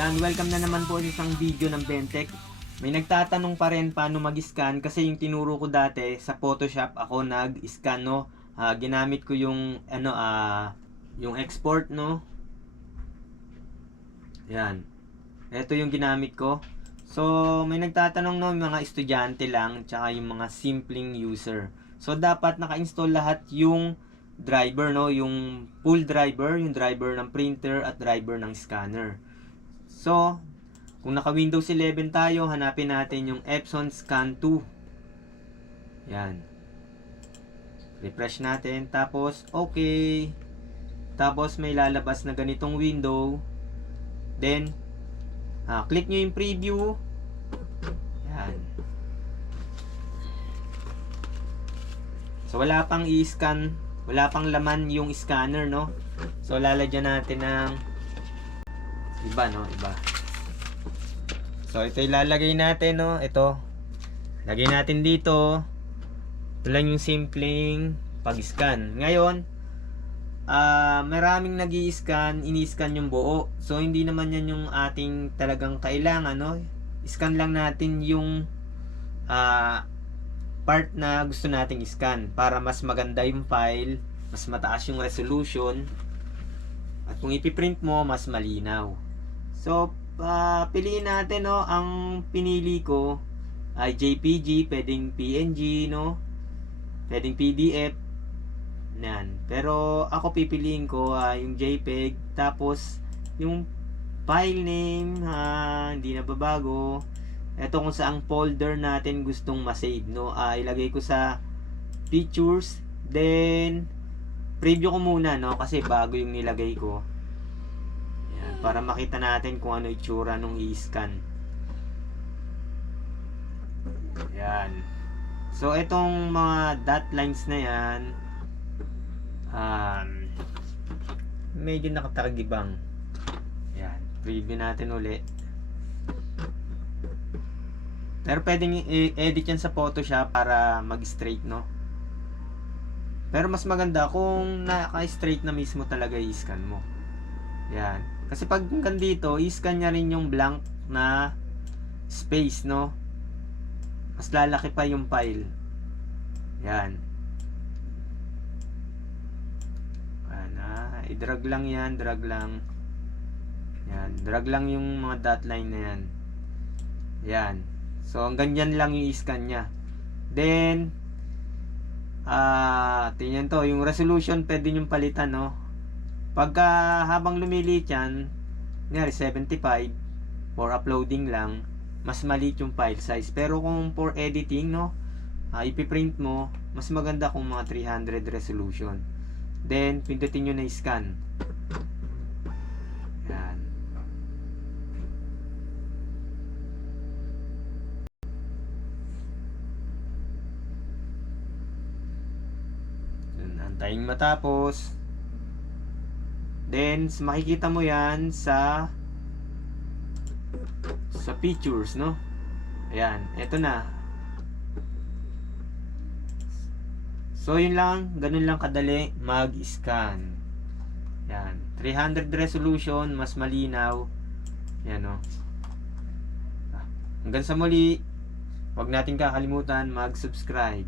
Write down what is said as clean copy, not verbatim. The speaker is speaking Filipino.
Yan, welcome na naman po sa isang video ng Bentech. May nagtatanong pa rin paano mag-scan kasi yung tinuro ko dati sa Photoshop ako nag-scan, no. Ginamit ko yung yung export, no. Yan. Ito yung ginamit ko. So, may nagtatanong, no, yung mga estudyante lang tsaka yung mga simpleng user. So, dapat naka-install lahat yung driver, no, yung full driver, yung driver ng printer at driver ng scanner. So, kung naka Windows 11 tayo, hanapin natin yung Epson Scan 2. Yan. Refresh natin. Tapos, okay. Tapos, may lalabas na ganitong window. Then, click nyo yung preview. Yan. So, wala pang i-scan. Wala pang laman yung scanner, no? So, lalagyan natin ng iba, no? Iba. So, ito ilalagay natin, no? Ito. Lagay natin dito. Ito lang yung simpleng pag-scan. Ngayon, maraming nag-i-scan, ini-scan yung buo. So, hindi naman yan yung ating talagang kailangan, no? Scan lang natin yung part na gusto nating scan para mas maganda yung file, mas mataas yung resolution, at kung ipiprint mo, mas malinaw. So, piliin natin, no? Ang pinili ko ay JPG, pwedeng PNG, no? Pwedeng PDF. Yan. Pero ako pipiliin ko yung JPEG, tapos yung file name hindi na babago. Ito kung saang folder natin gustong ma-save, no? Ilagay ko sa pictures, then preview ko muna, no? Kasi bago yung nilagay ko. Yan, para makita natin kung ano itsura nung i-scan. Yan. So itong mga dot lines na yan, medyo nakatargibang. Yan, preview natin uli. Pero pwedeng i-edit yan sa Photoshop para mag-straight, no? Pero mas maganda kung naka-straight na mismo talaga i-scan mo. Yan. Kasi pag hanggang dito, i-scan niya rin yung blank na space, no? Mas lalaki pa yung file. Yan. I-drag lang yan, drag lang. Yan, drag lang yung mga dot line na yan. Yan. So, hanggang yan lang yung i-scan niya. Then, tingnan to, yung resolution pwede yung palitan, no? Pagka habang lumiliit yan, nangyari 75 for uploading lang, mas maliit yung file size. Pero kung for editing, no, ipiprint mo, mas maganda kung mga 300 resolution. Then, pindutin nyo na scan. Yan. Antayin matapos. Then, makikita mo yan sa pictures, no? Ayan, eto na. So, yun lang, ganun lang kadali mag-scan. Yan, 300 resolution, mas malinaw. Yan, no? Hanggang sa muli, huwag natin kakalimutan mag-subscribe.